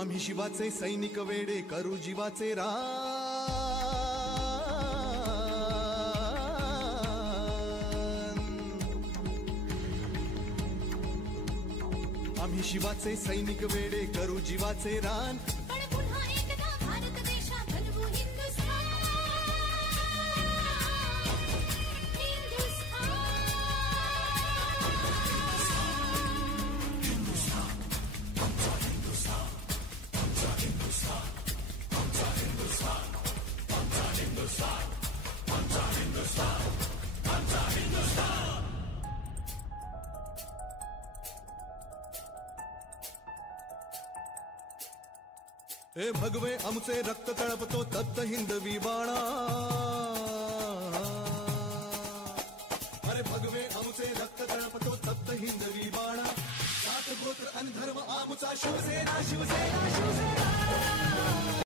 आम्ही शिवाचे सैनिक वेडे करू जीवाचे रान। आम्ही शिवाचे सैनिक वेडे करू जीवाचे रान। पण पुन्हा एकदा भारत देशा बनवू हिंदुस्थान। हे भगवे आमचे रक्त तळपतो तप्त हिंदवी बाणा। अरे भगवे आमचे रक्त तळपतो तप्त हिंदवी बाणा। जात गोत्र आणि धर्म आमचा शिवसेना शिवसेना शिवसेना।